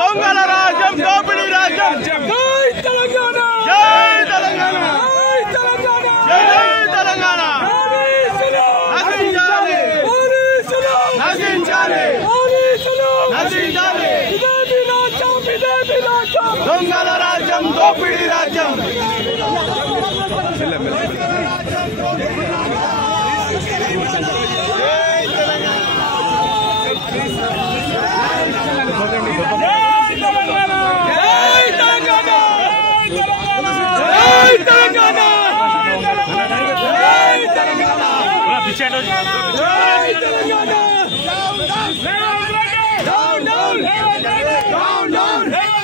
దొంగల రాజ్యం దోపిడీ రాజ్యం జై తెలంగాణ జై తెలంగాణ జై తెలంగాణ నశించాలి నశించాలి నశించాలి దొంగల రాజ్యం దోపిడీ రాజ్యం Down, down, down, down, down, down.